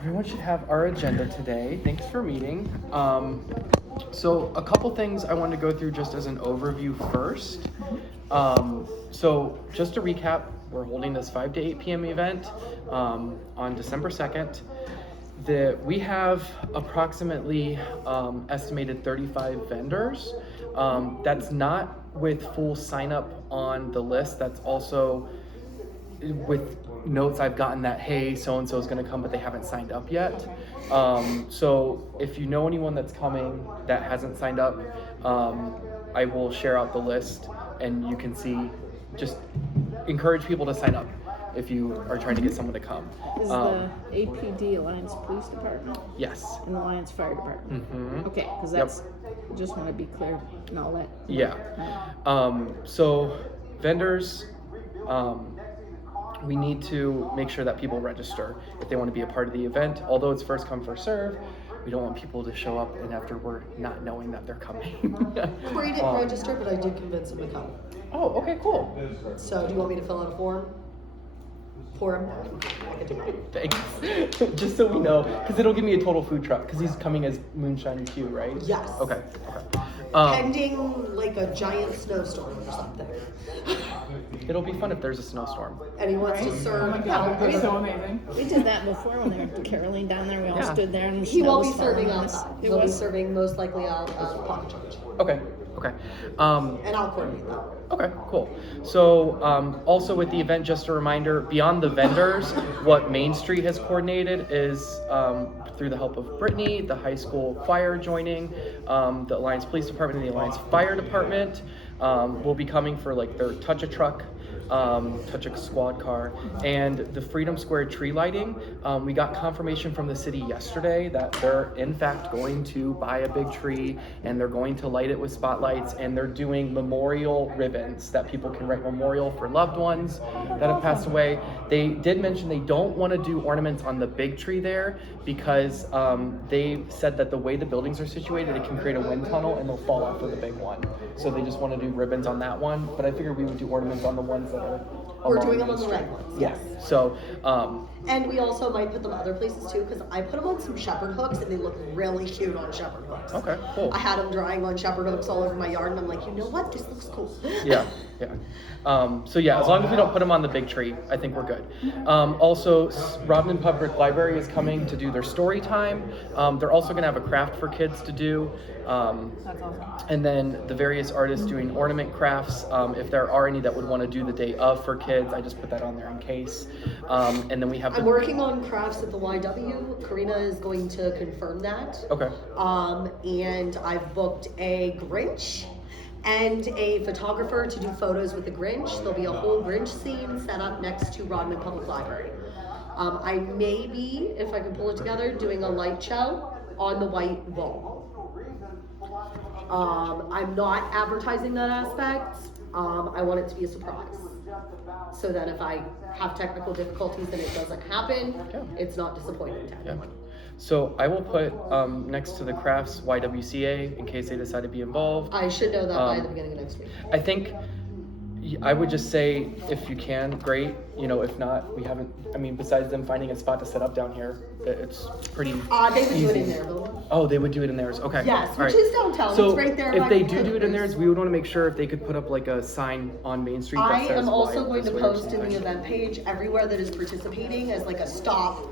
Everyone should have our agenda today. Thanks for meeting. So a couple things I wanted to go through just as an overview first. So just to recap, we're holding this 5 to 8 p.m. event on December 2nd. We have approximately estimated 35 vendors. That's not with full sign up on the list. That's also with notes I've gotten that, hey, so-and-so is going to come, but they haven't signed up yet. So if you know anyone that's coming that hasn't signed up, I will share out the list and you can see, just encourage people to sign up if you are trying to get someone to come. Is the APD Alliance Police Department? Yes. And the Alliance Fire Department? Mm-hmm. Okay, because that's, just want to be clear and all that. Yeah. So vendors, we need to make sure that people register if they want to be a part of the event. Although it's first come, first serve, we don't want people to show up and after we're not knowing that they're coming. Corey didn't register, but I did convince him to come. Oh, okay, cool. So do you want me to fill out a form for him? I can do it. Thanks. Just so we know, because it'll give me a total food truck, because he's coming as Moonshine Q, right? Yes. Okay. Pending like a giant snowstorm or something. It'll be fun if there's a snowstorm. And he wants to serve. Oh my God, that's so amazing. We did that before when they were Caroline down there. We all Yeah. stood there and the He snow won't be was falling serving on us. outside. It He'll be was serving most likely out of Pocket Church. Okay. And I'll coordinate that. Okay, cool. So also with the event, just a reminder, beyond the vendors, what Main Street has coordinated is through the help of Brittany, the high school choir joining, the Alliance Police Department and the Alliance Fire Department will be coming for like their touch a truck, touch a squad car, and the Freedom Square tree lighting. We got confirmation from the city yesterday that they're in fact going to buy a big tree and they're going to light it with spotlights, and they're doing memorial ribbons that people can write memorial for loved ones that have passed away. They did mention they don't want to do ornaments on the big tree there because they said that the way the buildings are situated, it can create a wind tunnel and they'll fall off of the big one. So they just want to do ribbons on that one, but I figured we would do ornaments on the ones that are We're along doing them Main on the Street. red ones. Yeah. So And we also might put them other places too, because I put them on some shepherd hooks and they look really cute on shepherd hooks. okay, cool. I had them drying on shepherd hooks all over my yard, and I'm like, you know what? This looks cool. Yeah. So yeah, as long as we don't put them on the big tree, I think we're good. Also, Rodman Public Library is coming to do their story time. They're also going to have a craft for kids to do. That's awesome. And then the various artists doing ornament crafts. If there are any that would want to do the day of for kids, I just put that on there in case. And then we have I'm working on crafts at the YW. Karina is going to confirm that. Okay. And I've booked a Grinch and a photographer to do photos with the Grinch. There'll be a whole Grinch scene set up next to Rodman Public Library. I may be, if I can pull it together, doing a light show on the white wall. I'm not advertising that aspect. I want it to be a surprise. So that if I have technical difficulties and it doesn't happen, Yeah. it's not disappointing to Yeah. anyone. So I will put next to the crafts YWCA in case they decide to be involved. I should know that by the beginning of next week. I think I would just say if you can, great. You know, if not, we haven't. I mean, besides them finding a spot to set up down here, it's pretty. They would do it in easy. there, though. Oh, they would do it in theirs. Okay. Yes, All which right. is downtown. So It's right there. if by they the do it in theirs, Cookers. we would want to make sure if they could put up like a sign on Main Street that I says am also why going to this way or post in the something. event page everywhere that is participating as like a stop,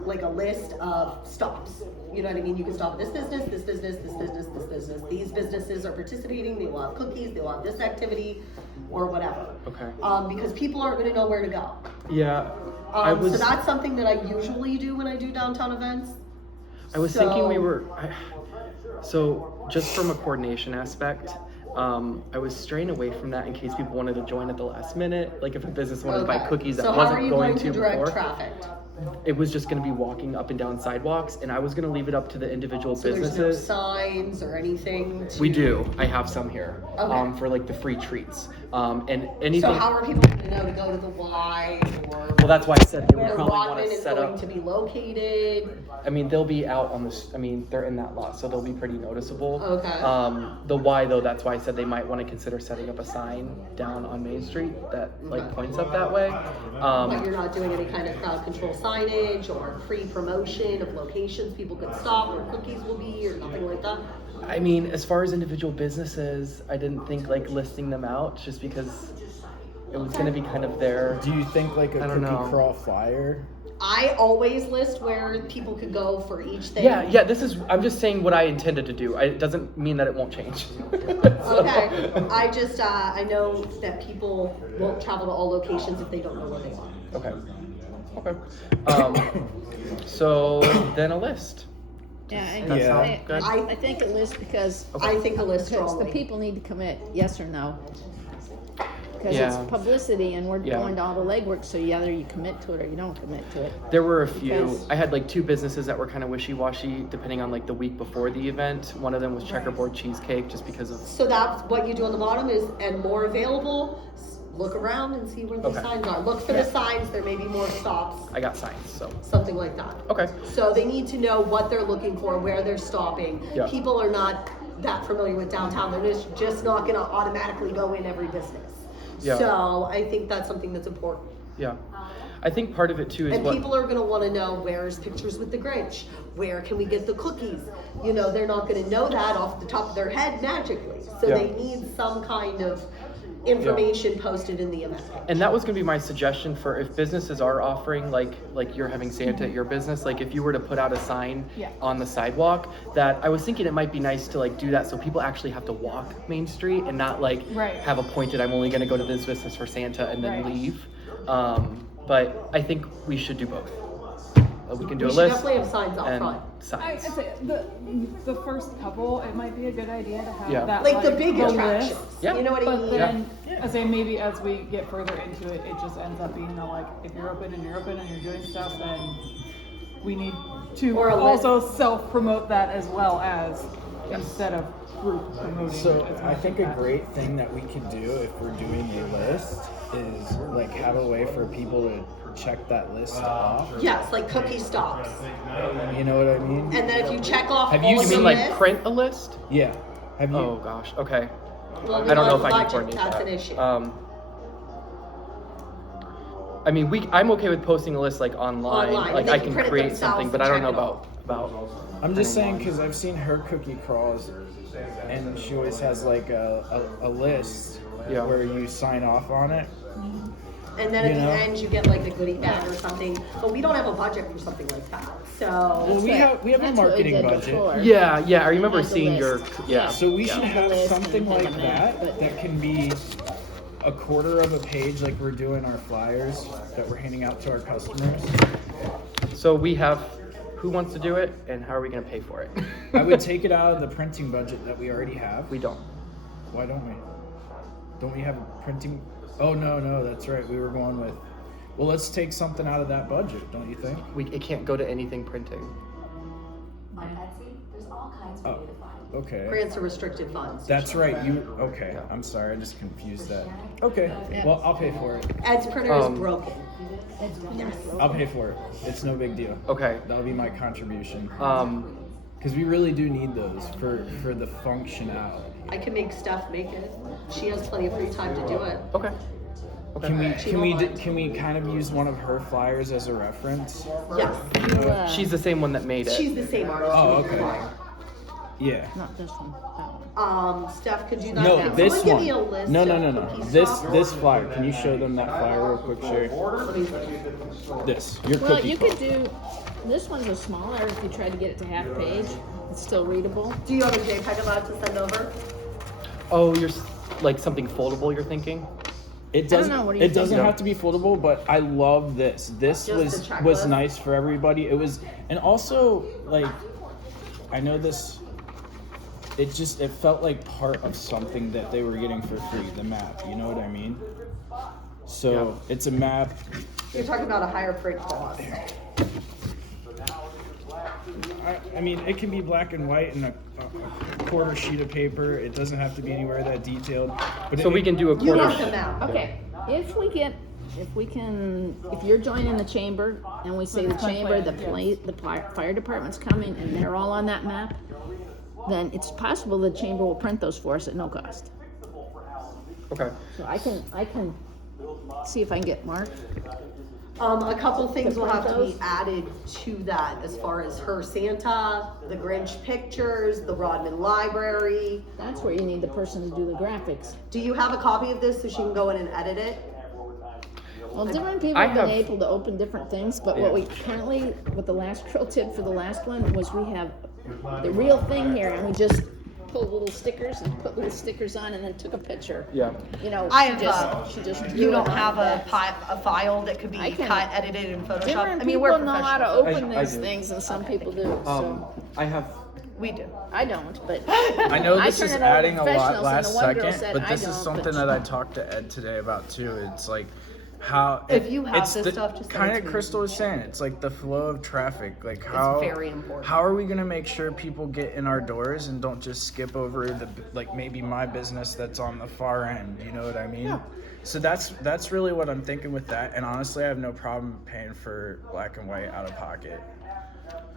like a list of stops. You know what I mean? You can stop this business, this business, this business, this business. These businesses are participating. They will have cookies. They will have this activity, or whatever. Okay. Because people aren't going to know where to go. Yeah. I was. So that's something that I usually do when I do downtown events. I was thinking we were. So just from a coordination aspect, I was straying away from that in case people wanted to join at the last minute. Like if a business wanted to buy cookies that so wasn't how are you going going to direct before. traffic? It was just going to be walking up and down sidewalks, and I was going to leave it up to the individual So there's no businesses. signs or anything to... We do. I have some here Okay. for like the free treats. And So anything. how are people going to know to go to the Y or Well, that's why I said they would where probably want Rodman to is set going up. to be located? I mean, they'll be out on this. I mean, they're in that lot, so they'll be pretty noticeable. Okay. The why though, that's why I said they might want to consider setting up a sign down on Main Street that like points up that way. But you're not doing any kind of crowd control signage or pre-promotion of locations people could stop where cookies will be or nothing like that? I mean, as far as individual businesses, I didn't think like listing them out just because it was going to be kind of their. Do you think like a I don't cookie know. crawl flyer? I always list where people could go for each thing. Yeah. I'm just saying what I intended to do. It doesn't mean that it won't change. So- Okay, I just, I know that people won't travel to all locations if they don't know where they are. Okay. So then a list. Yeah, That Yeah. sound good? I think a list because I think a list because the strongly. people need to commit, yes or no. Because Yeah. it's publicity and we're Yeah. doing all the legwork, so either you commit to it or you don't commit to it. There were a few. Because- I had like two businesses that were kind of wishy-washy depending on like the week before the event. One of them was Checkerboard Cheesecake just because of. So that's what you do on the bottom is, and more available, look around and see where the Okay. signs are. Look for the signs, there may be more stops, I got signs, so. something like that. Okay. So they need to know what they're looking for, where they're stopping. Yeah. People are not that familiar with downtown. They're just not gonna automatically go in every business. Yeah. So I think that's something that's important. Yeah. I think part of it too is And what. people are gonna wanna know, where's pictures with the Grinch? Where can we get the cookies? You know, they're not gonna know that off the top of their head magically. So Yeah. they need some kind of information posted in the event. And that was going to be my suggestion for if businesses are offering like you're having Santa at your business, like if you were to put out a sign Yeah. on the sidewalk, that I was thinking it might be nice to like do that so people actually have to walk Main Street and not like Right. have a pointed I'm only going to go to this business for Santa and then Right. leave. But I think we should do both. We can do We a should list definitely have signs out and front. signs. I'd say the first couple, it might be a good idea to have Yeah. that Like the big list. attractions. Yeah. You know what I But mean? then, I say maybe as we get further into it, it just ends up being like if you're open and you're doing stuff, then we need to Or a list. also self-promote that as well as instead of group promoting. So it as I much think as a that. great thing that we could do if we're doing a list is like have a way for people to check that list off. Yes, like cookie stops. You know what I mean? And then if you check off Have all you of You the mean like lists, print a list? Yeah. Have you? Oh gosh. Okay. well, I don't know if without I can budget, coordinate that's that. an issue. I mean, I'm okay with posting a list like online. Online, Like and they I can can print it create themselves something, and but I don't check know it about. I'm just saying because I've seen her cookie crawls, and she always has like a list Yeah. where you sign off on it. And then at You the know? end, you get like a goodie bag or something, but we don't have a budget for something like that. Well, So, we have a That's what we marketing did budget. before. Yeah. I remember Have the seeing your. list. Yeah. So we Yeah. should The have list something and like the map, that but- that can be a quarter of a page, like we're doing our flyers that we're handing out to our customers. So we have. Who wants to do it, and how are we going to pay for it? I would take it out of the printing budget that we already have. We don't. Why don't we? Don't we have a printing? Oh no, that's right. We were going with. Well, let's take something out of that budget, don't you think? It can't go to anything printing. On Etsy, there's all kinds Oh, for you to find. okay. grants are restricted funds. That's right. You okay? I'm sorry. I just confused that. Okay. Well, I'll pay for it. Ed's printer is Um, broken. Yes. I'll pay for it. It's no big deal. Okay. That'll be my contribution. Um. Because we really do need those for the functionality. I can make Steph make it. She has plenty of free time to do it. Okay. Can we kind of use one of her flyers as a reference? Yes. She's the same one that made it. She's the same artist. Oh, who did the okay. flyer. Yeah. Not this one, that one. Steph, could you not No, Can this someone one. give me a list No. of cookie This stops? flyer. Can you show them that flyer real quick, Sherry? This. Your Well, cookie. you crawl. could do, this one's a smaller if you try to get it to half page. It's still readable. Do you have a JPEG allowed to send over? Oh, you're like something foldable. You're thinking? It I don't doesn't. know, what do you It doesn't think? have to be foldable, but I love this. This Just was the was checklist? nice for everybody. It was, and also like, I know this. It felt like part of something that they were getting for free. The map, you know what I mean? So it's a map. You're talking about a higher print cost. I mean, it can be black and white and a quarter sheet of paper. It doesn't have to be anywhere that detailed. But So we can do a You quarter. have the map. Okay, if you're joining the chamber and we say the That's my chamber, plan, the fire department's coming and they're all on that map, then it's possible the chamber will print those for us at no cost. Okay. So I can see if I can get Mark. A couple things will have to be Those? added to that as far as her Santa, the Grinch pictures, the Rodman Library. That's where you need the person to do the graphics. Do you have a copy of this so she can go in and edit it? Well, different people I have been have- able to open different things, but what we currently, what the last girl did for the last one was we have the real thing here, and we just pulled little stickers and put little stickers on, and then took a picture. Yeah. You know, I she have, she just You drew don't it on have a, that. a file that could be I can- cut, edited in Photoshop? Different I mean, people we're know how to professionals. open I these do. things, and some people do. So I have. We do. I don't, but I know this turn is it over to adding a lot professionals, and last the one girl second, said, but "I this is don't," something but that I talked to Ed today about too. It's like how If you have it's this the, stuff, just send kind it of to me. Crystal was saying, it's like the flow of traffic. Like how very important. How are we gonna make sure people get in our doors and don't just skip over the like maybe my business that's on the far end? You know what I mean? Yeah. So that's really what I'm thinking with that. And honestly, I have no problem paying for black and white out of pocket.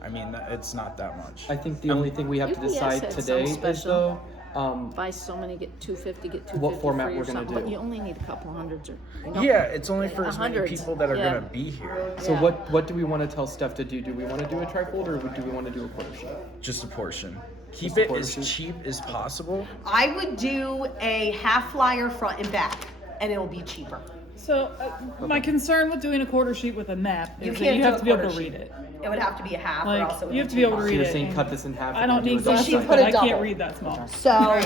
I mean, it's not that much. I think the only thing we have to UPS decide had some today is special- though, buy so many, get 250, get 250 What format free or we're gonna something, do. but you only need a couple hundreds or. You know, Yeah, it's only for as many 100, people that are yeah. gonna be here. So Yeah. what do we want to tell Steph to do? Do we want to do a trifold or do we want to do a quarter sheet? Just a portion. Keep Just a it quarter as sheet? cheap as possible. I would do a half flyer front and back, and it'll be cheaper. So my concern with doing a quarter sheet with a map You is that can't you do have a to be able to quarter read sheet. it. It would have to be a half, or else it Like would you have to be able to So read you're it. saying and cut this in half? I and don't do need a So glasses, she double put but a I double. can't read that small. So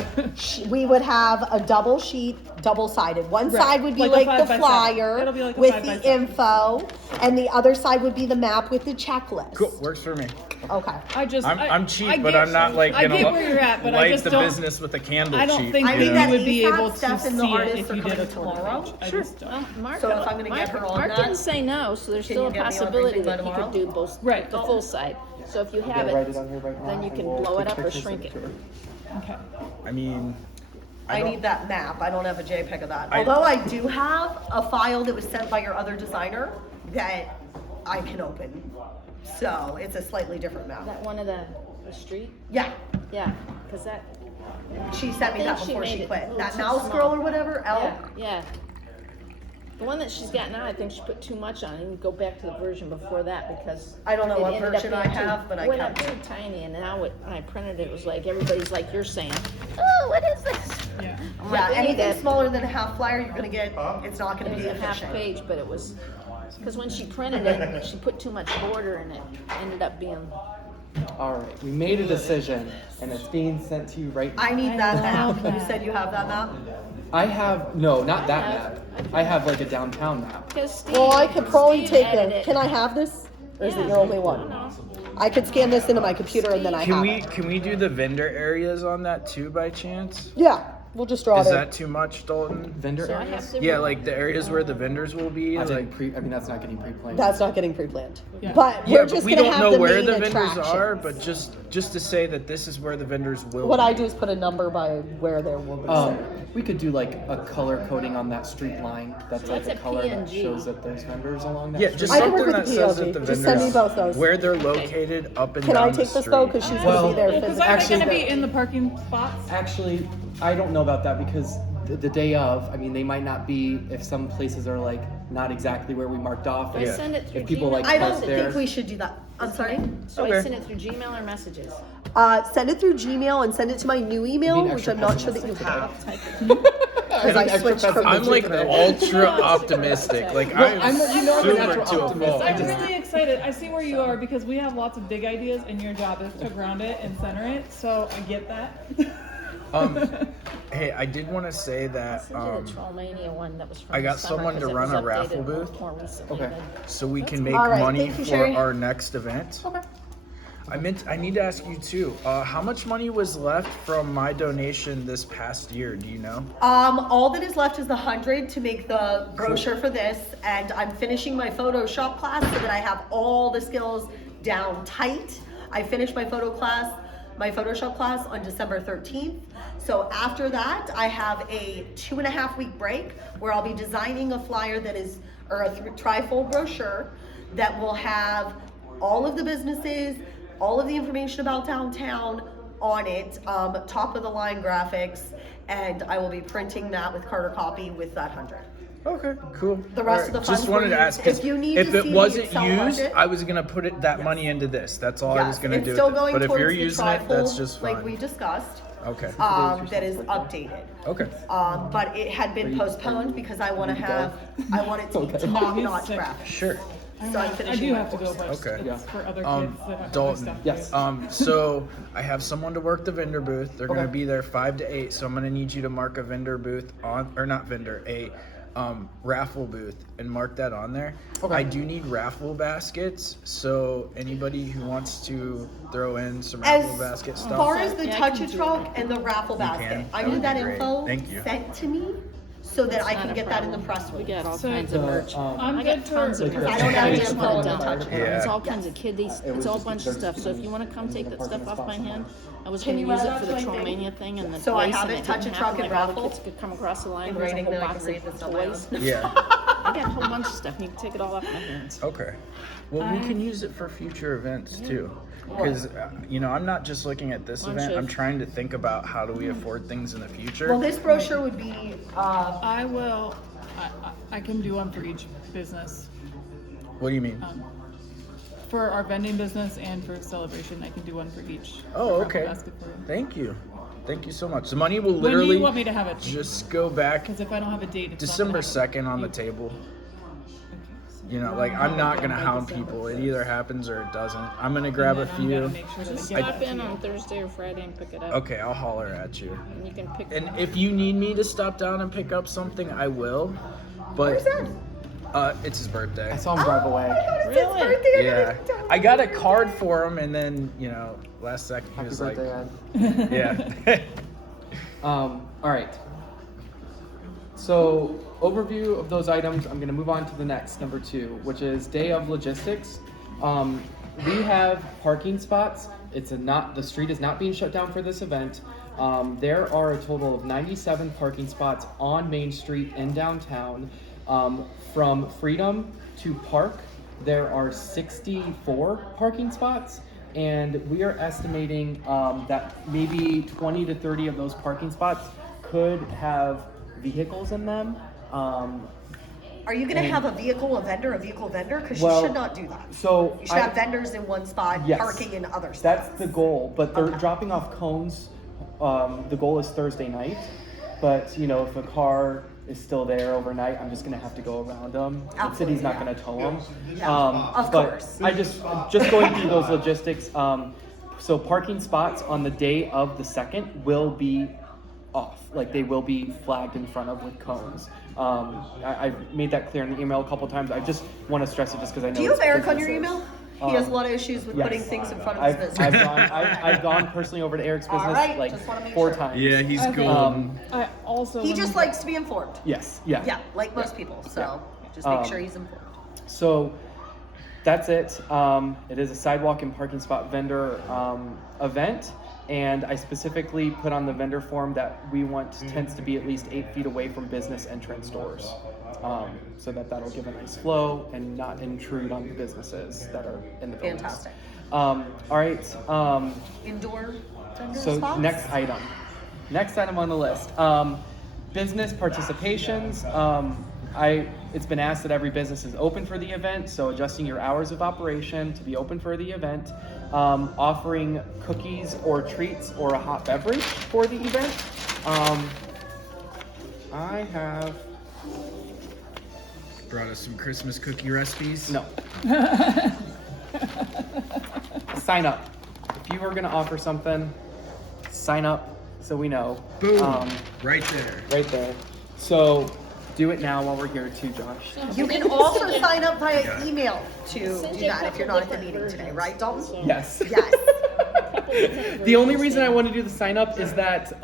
we would have a double sheet, double-sided. One Right. side would be Like a like the 5x7. flyer It'll be like a with 5x7. the info, and the other side would be the map with the checklist. Cool, works for me. Okay. I'm cheap, I but get- I'm not like I gonna get where you're at, but I light just the don't. business with a candle I don't cheap. think I that think you that would be ESOP able to stuff and the see it artists if are you did a coming to total tomorrow. page. I Sure. just don't. Well, Mark, So if I'm gonna get her on Mark that, didn't say no, so there's can still you a get me on possibility everything by that he could tomorrow? do both, Right. the full side. So if you have write it, it on here right now, then you and can we'll blow it take up or pictures shrink and it. share. Okay. I mean, I don't- need that map. I don't have a JPEG of that. I- Although I do have a file that was sent by your other designer that I can open. So it's a slightly different map. That one of the street, Yeah, yeah, because that, she sent me I that think she before made she it a quit. little That too mouse small. girl or whatever, yeah, Elk. yeah. The one that she's got now, I think she put too much on. You can go back to the version before that because I don't know it what ended up version I being too- have, but I went up kept too tiny, and now when I printed it, it was like everybody's like you're saying, oh, what is this? Yeah. I'm Yeah, like, we need anything that- smaller than a half flyer, you're gonna get, it's not It gonna was be a half efficient. page, but it was because when she printed it, she put too much border, and it ended up being. All right, we made a decision, and it's being sent to you right now. I need that love map. You that. said you have that map? I have no, not that I have- map. I have like a downtown map. Because Steve, Well, I could probably Steve take edited it. it. Can I have this? Or is it Yeah. your only one? No. I could scan this into my computer and then I can have we it. can we do the vendor areas on that too by chance? Yeah, we'll just draw Is it in. that too much, Dalton? Vendor So I areas? have to. Yeah, like the areas where the vendors will be. I Like, mean, that's not getting pre-planned. That's not getting pre-planned. Yeah. But yeah, we're but just we gonna don't have know where main the vendors attractions. are. But just to say that this is where the vendors will. What be. I do is put a number by where their woman We could do like a color coding on that street line. That's like That's a a color that PNG. shows that there's vendors along that Yeah, street. just I can work something with that the says PLG. that the Just vendors send me both those. where they're located up and Can down I take the this street. though? Because she's gonna Well, be there Because physically. aren't they Actually, gonna be in the parking spots? Actually, I don't know about that because the day of, I mean, they might not be if some places are like not exactly where we marked off. I If- send it through If people Gmail. like I don't park there. think we should do that. I'm sorry. So I Okay. send it through Gmail or messages. Send it through Gmail and send it to my new email, need which extra I'm not sure that you pessimistic have. Type it. Because I Extra switched from pessimistic. I'm like today. ultra optimistic. Like I'm I'm a- you know I'm a super natural to a optimist. fault. I I'm just- really excited. I see where you are because we have lots of big ideas, and your job is to ground it and center it. So I get that. Hey, I did want to say that Send you the Trollmania one that was from I the got summer, someone 'cause to it run was a raffle updated booth. more recently Okay. than- so we can make All right, money thank you, for Sherry. our next event. Okay. I need to ask you too. How much money was left from my donation this past year? Do you know? All that is left is the 100 to make the brochure for this, and I'm finishing my Photoshop class so that I have all the skills down tight. I finished my photo class my Photoshop class on December 13th. So after that, I have a 2.5-week break where I'll be designing a flyer that is, or a trifold brochure that will have all of the businesses, all of the information about downtown on it, top of the line graphics, and I will be printing that with Carter Copy with that 100. Okay, cool. The rest of the funds just wanted were to ask, used. 'cause If you need if to it see the wasn't Excel used, budget- I was gonna put that money into this. That's all I was gonna it's do. still with it. going But if towards you're the using it, that's trifold, just fine. like we discussed. Okay. That is updated. Okay. But it had been postponed because I want it to be top-notch graphics. Sure. So I'm I finishing do my have to go, course. but Okay. it's for other kids Um, that have other Dalton. stuff. Yes. So I have someone to work the vendor booth. They're gonna Okay. be there 5 to 8. So I'm gonna need you to mark a vendor booth on, or not vendor, a raffle booth, and mark that on there. Okay. I do need raffle baskets. So anybody who wants to throw in some raffle As basket stuff. far as the Yeah, I touch can a do truck and the raffle can? basket, I That would need that be great. info Thank you. sent to me so that I Not can a get that in the problem. press We release. got all So kinds of the, merch. I'm I good got tons of for- merch. I don't have I the just info want on it the done. touch. Yeah. It's all kinds of kiddies. It's all bunch of stuff. So if you want to come take that stuff off my hand, I was Can going you to use add it that for to the my thing? Trollmania thing and the So I place, have and it, touch a didn't truck happen. and Like, all the raffle? kids could come across the line. In There's a writing whole that I can box read of this on my toys. own. Yeah. I got a whole bunch of stuff. You can take it all off my hands. Okay. Well, we can use it for future events too. Because, I'm not just looking at this Bunch event. of- I'm trying to think about how do we afford things in the future. Well, this brochure would be, I will. I can do one for each business. What do you mean? For our vending business and for celebration, I can do one for each. Oh, raffle okay. basket for you. Thank you. Thank you so much. The money will When do literally you want me to have it? just go back Because if I don't have a date, it's not December gonna happen. 2nd on the table. I'm not going to hound people. It either happens or it doesn't. I'm going to grab a And then I'm gonna few. make sure that Just I get stop it in to you. on Thursday or Friday and pick it up. Okay, I'll holler at you. And you can pick And if you need me to stop down and pick up something, I will. But it's his birthday. I saw him drive away. Really? Yeah. I got a card for him, and then, last second he Happy was birthday, like, Ed. yeah. All right. So, overview of those items. I'm going to move on to the next, number 2, which is day of logistics. We have parking spots. The street is not being shut down for this event. There are a total of 97 parking spots on Main Street in downtown. From Freedom to Park, there are 64 parking spots. And we are estimating that maybe 20 to 30 of those parking spots could have vehicles in them. are you gonna have a vehicle vendor? Because Well, you should not do that. So You should have vendors in one spot, Yes. parking in other spots. that's the goal, but they're Okay. dropping off cones. The goal is Thursday night, but if a car is still there overnight, I'm just gonna have to go around them. The city's not gonna tow them. Of but course. I just going through those logistics. So parking spots on the day of the 2nd will be off. Like they will be flagged in front of with cones. I've made that clear in the email a couple times. I just want to stress it just because I know. Do you have it's Eric on your businesses. email? He has a lot of issues with Yes. putting things in front of his business. I've gone personally over to Eric's All business right, like just wanna make 4 sure. times. Yeah, he's Okay. golden. I also. He when just we- likes to be informed. Yes. Yeah. Yeah, like most people. So just make Um, sure he's informed. So that's it. It is a sidewalk and parking spot vendor event. And I specifically put on the vendor form that we want tents to be at least 8 feet away from business entrance doors. So that'll give a nice flow and not intrude on the businesses that are in the buildings. Fantastic. All right. Indoor vendor So spots? next item on the list, business participations. It's been asked that every business is open for the event, so adjusting your hours of operation to be open for the event, offering cookies or treats or a hot beverage for the event. I have Brought us some Christmas cookie recipes. no. Sign up. If you are going to offer something, sign up so we know. Boom. Right there. Right there. So do it now while we're here too, Josh. You can also sign up via Yeah. email to Send do you a that if couple you're not at the different meeting today, versions. right, Dalton? So- Yes. Yes. The only reason I want to do the sign up is that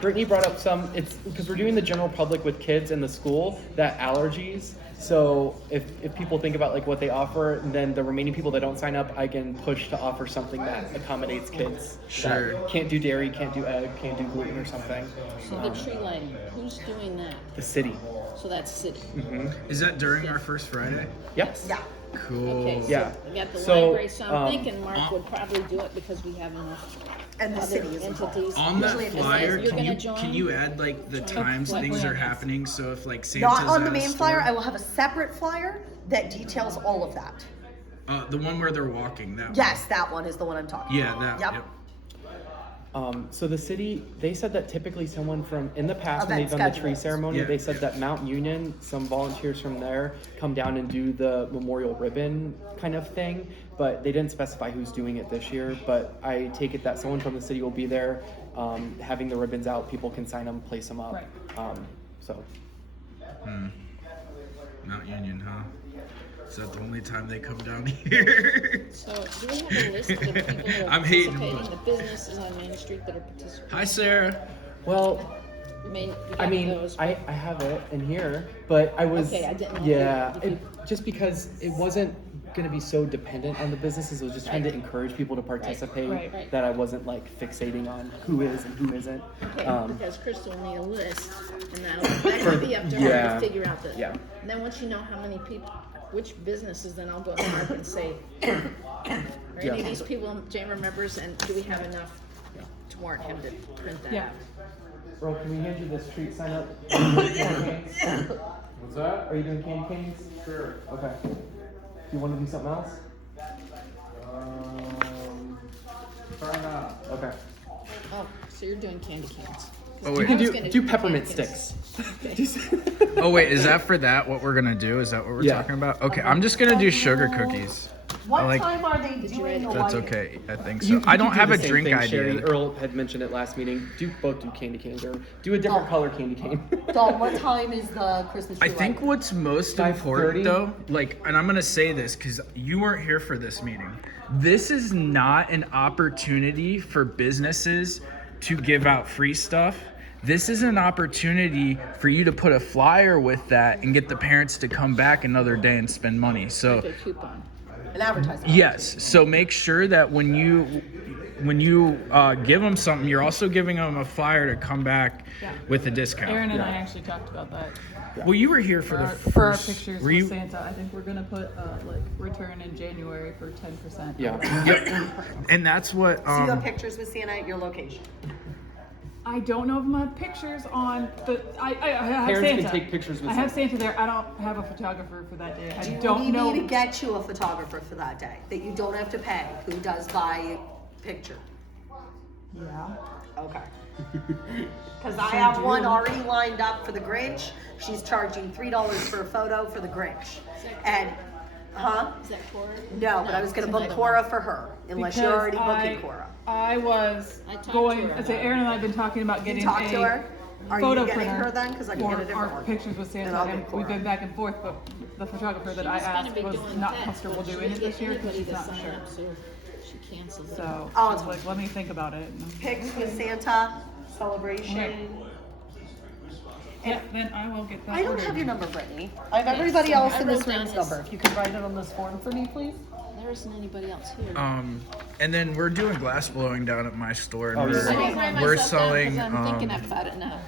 Brittany brought up it's because we're doing the general public with kids in the school that allergies So if people think about like what they offer, then the remaining people that don't sign up, I can push to offer something that accommodates kids. Sure. That can't do dairy, can't do egg, can't do gluten or something. So the tree lighting, who's doing that? The city. So that's city. Is that during our first Friday? Yes. Yeah. Cool. Okay, so Yeah. we got the So, library, so I'm thinking Mark would probably do it because we have enough And the other city is involved. entities. On that Usually it just flyer, says you're can you gonna can join? you add like the times like things are plans. happening? So if like Santa's Not on the at a main store- flyer. I will have a separate flyer that details all of that. the one where they're walking. That Yes, that one is the one I'm talking One. Yeah. about. That. Yep. So the city, they said that typically someone from, in the past when they've Event done the tree schedulers. ceremony, Yeah. they said that Mount Union, some volunteers from there come down and do the memorial ribbon kind of thing, but they didn't specify who's doing it this year. But I take it that someone from the city will be there, having the ribbons out, people can sign them, place them up. Right. So, Mount Union, huh? Is that the only time they come down here? So do we have a list of the people that are I'm hating, participating, but- the businesses on Main Street that are participating? Hi, Sarah. well, I mean, we I got mean, those, I have it in here, but I was, Okay, I didn't know if yeah, you- if you- just because it wasn't gonna be so dependent on the businesses, I was just trying to encourage people to participate, Right. Right. that I wasn't like fixating on who is and who isn't. Okay, because Crystal will need a list, and that could be up to her Yeah. to figure out the. Yeah. And then once you know how many people, which businesses, then I'll go to Mark and say, are any of Yeah. these people chamber members, and do we have enough to warrant him to print that? Yeah. Bro, can we hand you this treat sign up? What's that? Are you doing candy canes? Sure. Okay. Do you want to do something else? Try not. Okay. Oh, so you're doing candy cans. Oh You wait. can I was do gonna do do peppermint candy sticks. Oh wait, is that for that? What we're gonna do? Is that what we're Yeah. talking about? Okay, I'm just gonna do sugar cookies. What like- time are they doing the That's lighting? okay. I think so. You I could don't do have the a same drink thing, idea. Sherry. Earl had mentioned it last meeting. Both do candy canes or do a different Oh. color candy cane. Dawn, what time is the Christmas tree I think lighting? what's most 5:30? important though, like, and I'm gonna say this because you weren't here for this meeting. This is not an opportunity for businesses to give out free stuff. This is an opportunity for you to put a flyer with that and get the parents to come back another day and spend money. So Like a coupon. An advertisement. yes, so make sure that when you give them something, you're also giving them a flyer to come back Yeah. with a discount. Aaron and I actually talked about that. Well, you were here for the For our first. pictures were with you- Santa, I think we're gonna put like return in January for 10%. Yeah. Yep. And that's what. So you have pictures with Santa at your location. I don't know if I have pictures on the. I have Parents Santa. can take pictures with I have Santa. Santa there. I don't have a photographer for that day. I Do you don't need know. me to get you a photographer for that day that you don't have to pay, who does buy picture? Yeah. Okay. Because I have one already lined up for the Grinch. She's charging $3 for a photo for the Grinch. And, huh? Is that Cora? No, but I was gonna book another Cora for her, unless you're Because already booking Cora. I was I talked to going. her I say about Aaron and I have been talking about You getting talk a to her? Are photo you getting printer her then? Because I can for get a different our one. pictures with And Santa, I'll and get we've Cora. been back and forth. But the photographer that I She's gonna asked be was doing not that, comfortable but she doing it didn't this get year because anybody she's to not sign sure. up, so she canceled it. So Oh, I it's was like, let me think about it. Pics with Santa, celebration. Yeah, then I will get that. I don't ordered. have your number, Brittany. I have Okay, everybody so else I in this wrote down room's his- number. If you could write it on this form for me, please. There isn't anybody else here. And then we're doing glass blowing down at my store, and Oh, I yeah. didn't write we're myself down selling 'cause I'm thinking about it now.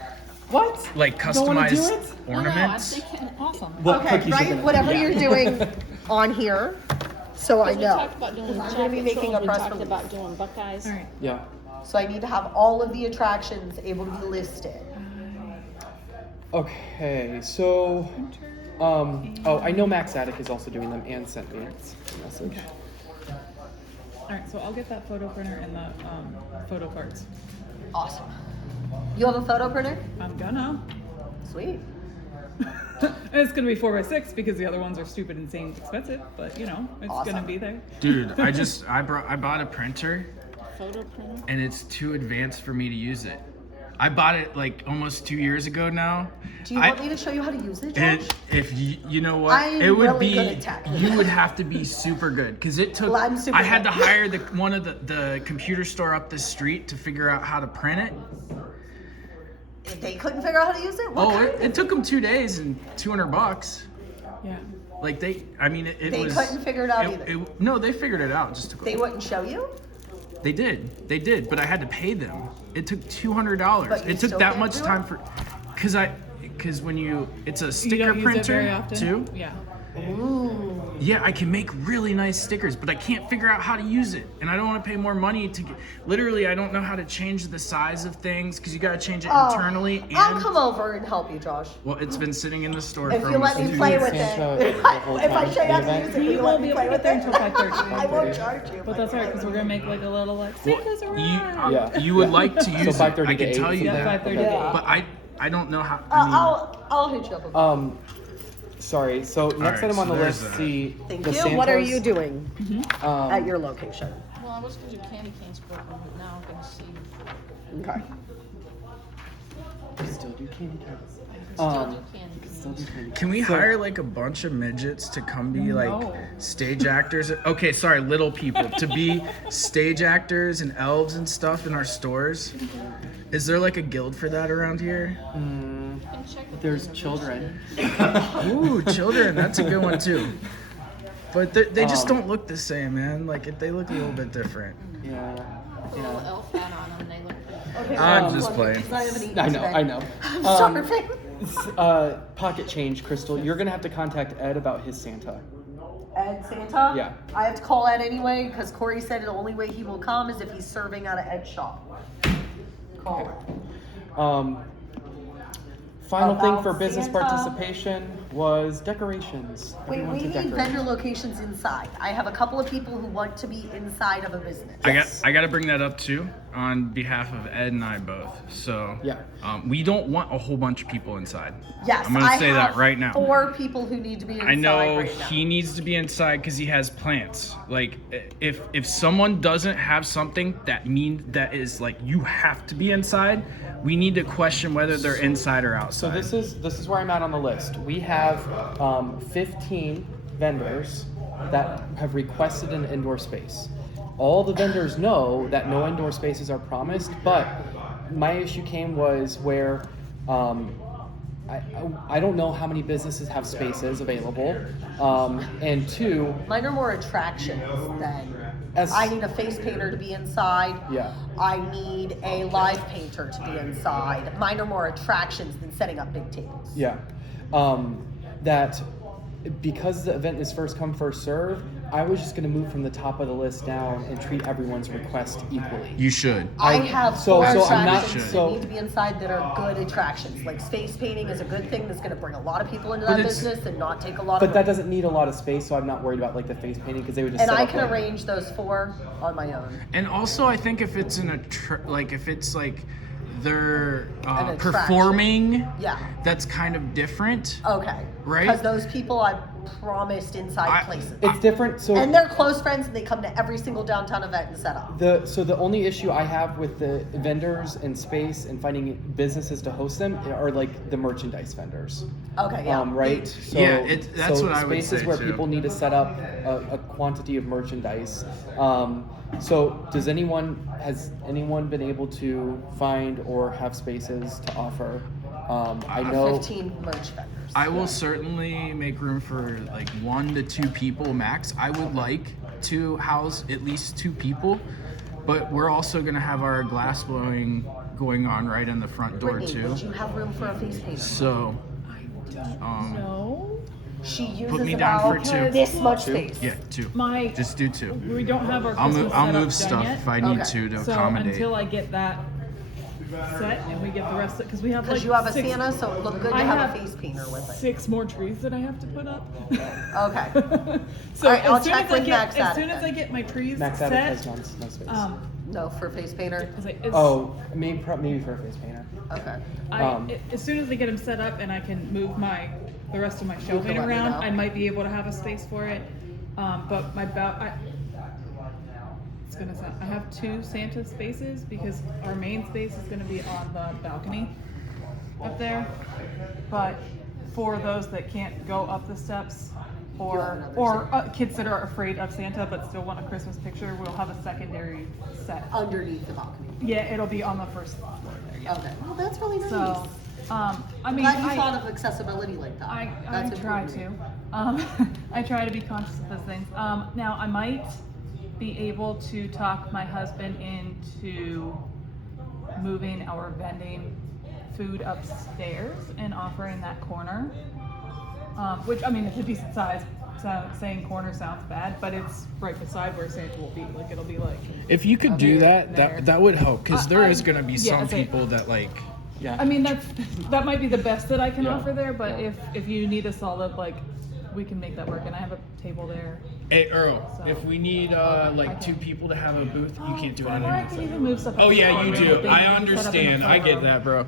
What? like Don't wanna do customized it? No, I'm ornaments. thinking, Awesome. What Okay, cookies you're write gonna- whatever Yeah. you're doing on here, so I we know. talked about doing Because I'm chocolate gonna be making a trolls, we press talked release. about doing Buckeyes. All right. Yeah. So I need to have all of the attractions able to be listed. Okay, so oh, I know Max Attic is also doing them and sent me a message. All right. So I'll get that photo printer and the photo cards. Awesome. You have a photo printer? I'm gonna. Sweet. It's gonna be 4x6 because the other ones are stupid, insane, expensive. But you know, it's Awesome. gonna be there. Dude, I bought a printer, Photo printer. and it's too advanced for me to use it. I bought it like almost 2 years ago now. Do you want me to show you how to use it, And Josh? if you know what, I'm it would really be good at tech. you would have to be super good because it took. Well, I'm super I had good. to hire one of the computer store up the street to figure out how to print it. If they couldn't figure out how to use it, what Oh, kind it took them 2 days and $200. Yeah. Like they They was. couldn't figure it out either. No, they figured it out. Just took. They wouldn't show you? They did, but I had to pay them. It took $200. But you It took still that can't much do time it? because when it's a You sticker don't use it printer very often? too. Yeah. Ooh. Yeah, I can make really nice stickers, but I can't figure out how to use it, and I don't want to pay more money to get. Literally, I don't know how to change the size of things because you got to change it internally. And I'll come over and help you, Josh. well, it's been sitting in the store If for you let almost me 2 play years. with Santa it. the whole If I time show you how in to the use it, He will you let won't me be able play to with get there it? until 5:30. I won't charge you. But that's alright, because we're gonna make like a little like Santa's Well, around. Yeah. you would like to use it. 5:30 I to can 8, tell you something Yeah, that, 5:30 Yeah. to 8. but I don't know how. I mean, I'll hit you up. Sorry. So next right, item on so the there's list, that. the Thank the you. What are Santas, you doing Um, at your location? Well, I was gonna do candy canes, but now I'm gonna see. Okay. still do candy canes. Still Um, do candy canes. Still do candy can we So- hire like a bunch of midgets to come be like No. stage actors? Okay, sorry, little people to be stage actors and elves and stuff in our stores. Is there like a guild for that around here? And check with There's the children. Ooh, children, that's a good one too. But they just Um, don't look the same, man. Like they look a little bit different. Yeah. Put a little elf hat on them, they look pretty. Okay. I'm just playing. Because I haven't eaten I know. today. I know. I'm Um, starving. Pocket change, Crystal. You're gonna have to contact Ed about his Santa. Ed Santa? Yeah. I have to call Ed anyway because Corey said the only way he will come is if he's serving at an Ed shop. Call him. Final thing About for business Santa. participation was decorations. Wait, Everyone we to need decorate. vendor locations inside. I have a couple of people who want to be inside of a business. I got to bring that up too on behalf of Ed and I both. So Yeah. we don't want a whole bunch of people inside. Yes, I'm gonna I say have that right now. 4 people who need to be inside I know right now. he needs to be inside because he has plants. Like if someone doesn't have something that is like you have to be inside, we need to question whether they're inside or So outside. this is where I'm at on the list. We have 15 vendors that have requested an indoor space. All the vendors know that no indoor spaces are promised, but my issue came was where I don't know how many businesses have spaces available, and 2, Mine are more attractions than. As- I need a face painter to be inside. Yeah. I need a live painter to be inside. Mine are more attractions than setting up big tables. yeah, that because the event is first come first serve, I was just gonna move from the top of the list down and treat everyone's request equally. You should. I have so- 4 so I'm not- attractions so- that need to be inside that are good attractions. Like space painting is a good thing that's going to bring a lot of people into But that it's- business and not take a lot But of. that doesn't need a lot of space, so I'm not worried about like the face painting because they would just. And set I up, can like- arrange those 4 on my own. And also, I think if it's if it's like they're An attraction. performing, Yeah. that's kind of different. Okay. Right? Because those people I promised inside places. It's different. So And they're close friends and they come to every single downtown event and set up. the only issue I have with the vendors and space and finding businesses to host them are like the merchandise vendors. Okay, yeah. Right. So, Yeah, that's so what I would spaces say, where too. people need to set up a quantity of merchandise. So has anyone been able to find or have spaces to offer? I know. 15 merch vendors. I will certainly make room for like 1 to 2 people max. I would like to house at least 2 people, but we're also gonna have our glass blowing going on right in the front door Brittany, too. would you have room for a face painter? So, No. She uses Put me down about for 2. this much 2? space. Yeah, 2. My Just do 2. we don't have our I'll Christmas move. I'll setup move done stuff yet. if I need Okay. to So accommodate. until I get that set and we get the rest of because we have Because like you have a 6 Santa, so it would look good to I have a have face painter with it. 6 more trees that I have to put up. Okay. So All right, I'll as soon check as I with get Max as Attic soon as then. I get my trees Max Attic has set, no space. No, for face painter? 'cause it's- Oh, maybe for a face painter. Okay. as soon as they get them set up and I can move the rest of my shelving let me around, know. I might be able to have a space for it. But it's gonna sound. I have 2 Santa spaces because our main space is gonna be on the balcony up there. But for those that can't go up the steps, You'll have another or kids that are afraid of Santa but still want a Christmas picture, we'll have a secondary set. Underneath the balcony. Yeah, it'll be on the first floor there. Yeah. Okay. Well, that's really nice. So, I mean, Glad you thought of accessibility like that. I That's try important to. I try to be conscious of those things. Now I might be able to talk my husband into moving our vending food upstairs and offering that corner, which I mean it's a decent size. So saying corner sounds bad, but it's right beside where Santa will be. Like it'll be like. If you could do here, that, there. that would help, because there is gonna be yeah, some it's like- people that like. Yeah. I mean that might be the best that I can Yeah. offer there, but Yeah. if you need a solid like, we can make that work, and I have a table there. Hey Earl, So- if we need like 2 people to have a booth, you can't do Or I anything. can even move stuff. Oh yeah, you outside. do. They I can set up in the understand. I front get row. that, bro.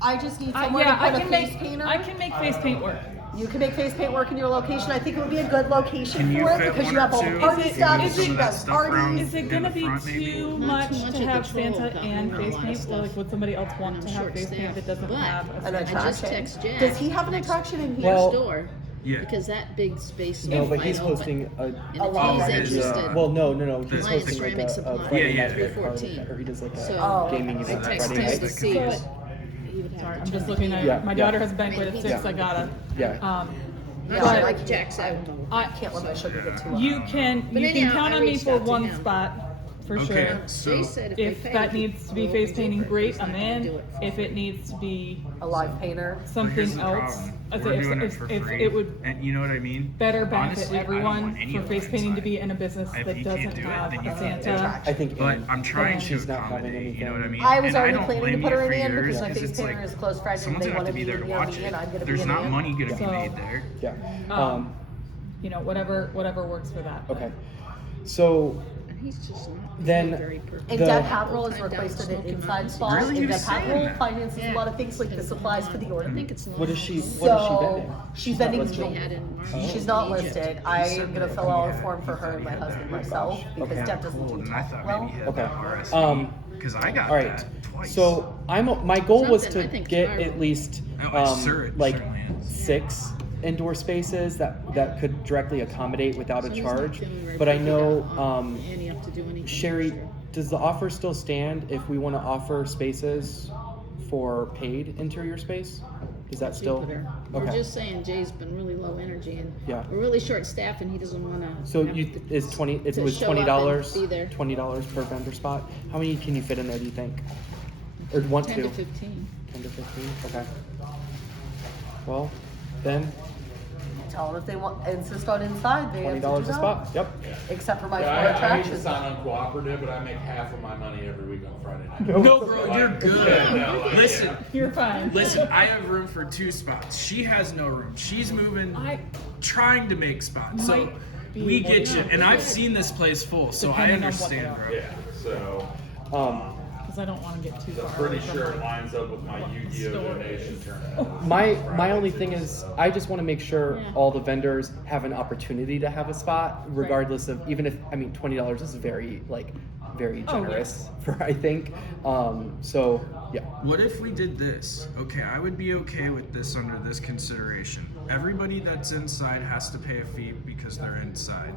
I just need I someone to I put a can face make painter. I can make face paint work. You can make face paint work in your location. I think it would be a good location Can you for it fit because one you or have all the two? party Is it- stuff. is it- You got stuff around? parties. Is it in gonna the be front, maybe? too Not much too much to of have control Santa of and a face lot of paint? stuff. Like, would somebody else want And to I'm have face paint that doesn't short-staffed. have An I attraction. just text Jack. Does he have an attraction in here? Well- Next door. Yeah. Because that big space. No, is but wide he's open. hosting a. And Oh, if he's his, interested, Well, no. He's Lions hosting like Ceramic a Supply. Friday Yeah, night yeah. at Carl, 314. or he does like a So, gaming I event text Friday him to night. see So- what he would have Sorry, to I'm just turn looking on. at Yeah, my yeah. daughter has a banquet at 6. Yeah. I gotta. Yeah. Yeah, But- like Jack said. I can't let my sugar get too low. You can But anyhow, count I on me reached for out to one him. spot for Okay. sure. So Jay said If they that pay, needs to be we'll face do painting, it. great, He's not I'm gonna in. do it for If me. it needs to be A live painter. But here's something the else, problem. I'd We're say doing it if, for if free, it would and you know what I mean. better benefit Honestly, I don't everyone want any for of face it painting to inside. be in a business If that he doesn't can't do it, have then you a can't do Santa. I think But Ann, I'm trying she's to not having accommodate. anything. You know what I mean? I was And already don't planning to blame put you her for in the end yours, because my 'cause face it's like, painter is a close friend and someone's they gonna have to wanted be me there to to be on watch the it. end. I'm gonna be There's in not the end. money gonna be So- made there. Yeah. You know, whatever works for that. Okay. So And he's just not Then very perfect. And The- Deb Haverhill has Find out requested an smoking inside hot. spot, Really? and You're Deb saying Haverhill that? finances a lot of things like the supplies for the I order. think it's what is she? So What is she vending? she's not vending listed. We had in March. She's not in Egypt. listed. I am gonna fill out a form for her and my husband myself because Okay. Deb doesn't Cool, do and I thought well. maybe he had Okay. that RSV. Because I got all right. that twice. So my goal was Something, to I think, get viral. at least Oh, sure, it like certainly is. 6 indoor spaces that could directly accommodate without So a he's not charge. feeling very But I freaked know out, and you have to do anything Sherry, extra. does the offer still stand if we want to offer spaces for paid interior space? Is that still Jupiter. We're okay? just saying Jay's been really low energy and Yeah. we're really short staffed and he doesn't want to. So is 20? It to was show up and $20. be there. $20 per vendor spot. How many can you fit in there? Do you think? Or want 10 to? to 15. 10 to 15. Okay. Well, then Tell them if they want insist on inside, they have to $20 do a that. spot. Yep. Except for my Yeah, four I hate to attractions. sound uncooperative, but I make half of my money every week on Friday night. No, bro, you're good. Yeah, no, like- Listen, You're fine. listen. I have room for 2 spots. She has no room. She's moving, trying to make spots. So Might be we more get than you. that. And I've seen this place full, so I Depending on what they understand, are. bro. Yeah, so Because I don't want to get too I'm far. pretty away from sure it. it lines up with my Yu-Gi-Oh Store. donation tournament. My only thing is I just want to make sure Yeah. all the vendors have an opportunity to have a spot, regardless of even if $20 is very very Oh, yeah. generous for I think. So yeah. What if we did this? Okay, I would be okay with this under this consideration. Everybody that's inside has to pay a fee because they're inside.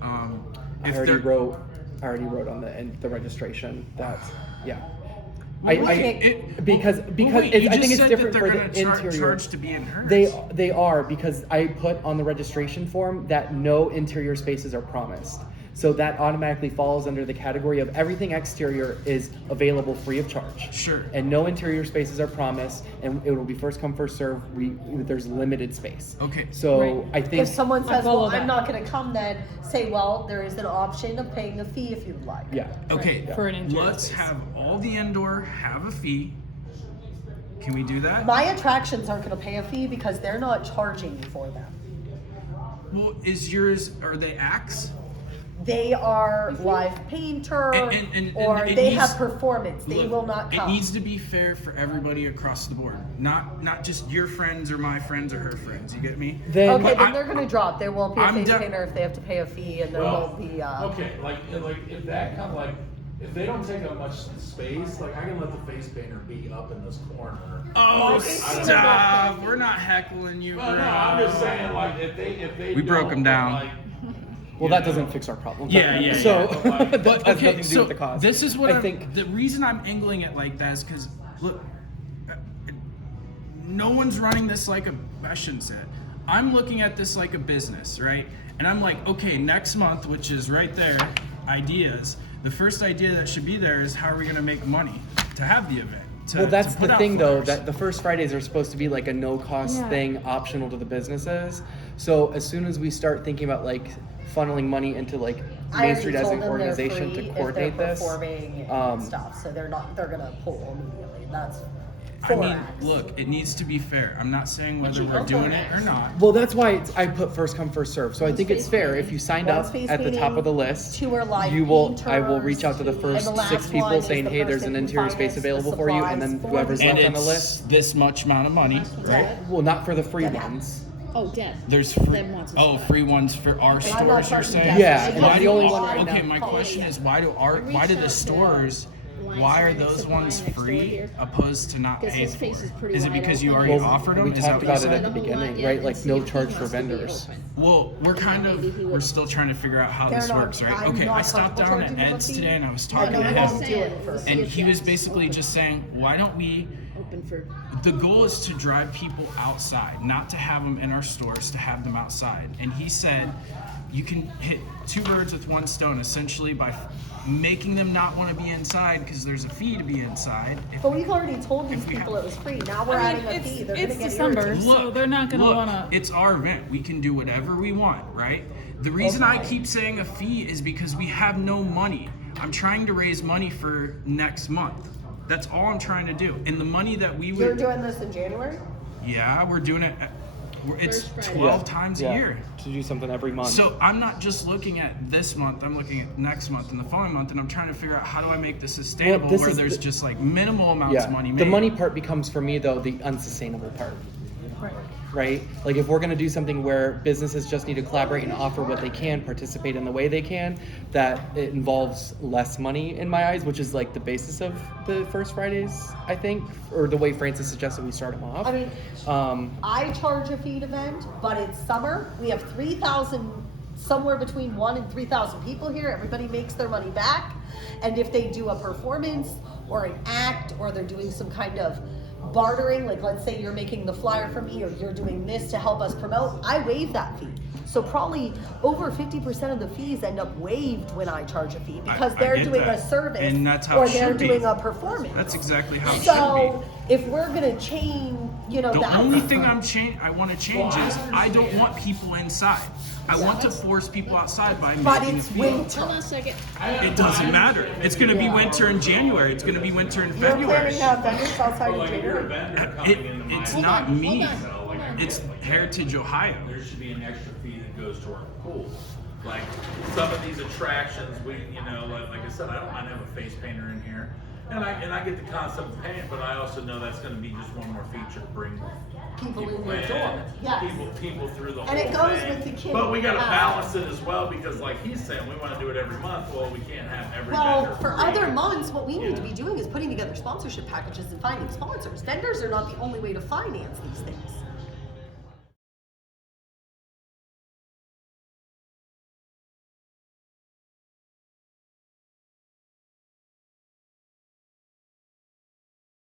I If already they're- wrote the registration that yeah. Well, Because wait, you I think just it's said different that for they're the gonna interior. charge to be in hers. They are because I put on the registration form that no interior spaces are promised. So that automatically falls under the category of everything exterior is available free of charge. Sure. And no interior spaces are promised, and it will be first come first serve. There's limited space. Okay. So Right. I think If someone I says, follow well, that. I'm not gonna come then, say, well, there is an option of paying a fee if you'd like. yeah. Okay, For an interior let's space. have all the indoor have a fee. Can we do that? My attractions aren't gonna pay a fee because they're not charging me for them. Well, are they acts? They are live painter And or it they needs- have performance. They Look, will not It come. needs to be fair for everybody across the board. Not just your friends or my friends or her friends. You get me? Then Okay, But then they're gonna drop. There won't be a I'm face de- painter if they have to pay a fee, and there Well, won't be. okay, like if that kind of like, if they don't take up much space, like I can let the face painter be up in this corner. Oh, it's stop! We're not heckling you, Well, bro. no, I'm just saying like if they We broke don't, them down. like, well, you that know, doesn't fix our problem. Yeah. So But that has okay, nothing to do so with the cost. this is what I I'm, think. the reason I'm angling it like that is because look, no one's running this like I shouldn't say it. I'm looking at this like a business, right? And I'm like, okay, next month, which is right there, ideas. The first idea that should be there is how are we going to make money to have the event? Well, that's to put the out thing, though, flyers. that the first Fridays are supposed to be like a no-cost Yeah. thing, optional to the businesses. So as soon as we start thinking about like funneling money into like I Main already Street as told an them they're organization free to if coordinate they're this, performing and stuff, so they're gonna pull immediately. That's I 4 mean, acts. look, it needs to be fair. I'm not saying whether should we're go doing for it or it. not. well, that's why I put first come first serve. So I think it's face fair painting. if you signed One's up face at the top painting, of the list. 2 are live You will. painters, I will reach out to the first and the last 6 people one is saying, the "Hey, there's person an who interior space finances the available for you," and then supplies for whoever's the And left on it's the list. this much amount of money, right? Well, not for the free Yeah. ones. Oh, Deb. There's free, Deb wants us to- free ones for our I'm not stores. You're charging saying? Deb. Yeah, She and I'm has the only to one apply. right Okay, now. my question is why do reached the out to stores? Lion Why are Science those Supply ones next door free here. opposed to not Because paid his for? face is pretty Is it wide because you open. already Well, offered them? we Is that talked what you about it said? at the The whole lot, beginning, yeah, right? and Like see no if he charge wants for to be vendors. open. Well, we're kind Maybe of he would- we're still trying to figure out how They're this not- works, right? I'm Okay, not I stopped comfortable down at charging them a Ed's fee. today and I was No, talking no, to I him, won't do it for- and he was basically just saying, why don't we? Open for. The goal is to drive people outside, not to have them in our stores, to have them outside. And he said, you can hit 2 birds with 1 stone, essentially by making them not want to be inside because there's a fee to be inside. But we've already told these If we people have- it was free. Now we're I mean, adding a fee. They're it's gonna get December, irritated. so they're not gonna look, wanna. It's our event. We can do whatever we want, right? The reason I keep saying a fee is because we have no money. I'm trying to raise money for next month. That's all I'm trying to do. And the money that we You're would, doing this in January? yeah, we're doing it. It's First Friday. 12 times a year. To do something every month. So I'm not just looking at this month, I'm looking at next month and the following month, and I'm trying to figure out how do I make this sustainable this where is there's the- just like minimal amounts of money made. The money part becomes for me though the unsustainable part. Right. Right? Like if we're gonna do something where businesses just need to collaborate and offer what they can, participate in the way they can, that it involves less money in my eyes, which is like the basis of the first Fridays, I think, or the way Francis suggested we start them off. I mean, Um, I charge a feed event, but it's summer. We have 3,000, somewhere between 1 and 3,000 people here. Everybody makes their money back. And if they do a performance or an act, or they're doing some kind of bartering, like let's say you're making the flyer for me or you're doing this to help us promote, I waive that fee. So probably over 50% of the fees end up waived when I charge a fee because I they're get doing that. a service And that's how or it they're should be. doing a performance. That's exactly how it should So be. if we're gonna chain, you know, The that only thing I want to change Well, I is I don't want people inside. I want to force people outside by but making it's a fee. winter. Hold on a second. It doesn't matter. It's going to be winter in January. It's going to be winter in You're February. planning to have vendors outside in Like if you're a January? vendor coming into my It's Hold not on, me. hold on, hold on. It's Heritage Ohio. there should be an extra fee that goes to our pool. Like some of these attractions, like I said, I don't mind having a face painter in here. And I get the concept of paint, but I also know that's gonna be just one more feature to bring People in people the door, yes. people through the whole And thing. it goes with the kid. But we gotta balance it as well, because like he's saying, we wanna do it every month, well, we can't have every Well, vendor for free. other months, what we need to be doing is putting together sponsorship packages and finding sponsors. Vendors are not the only way to finance these things.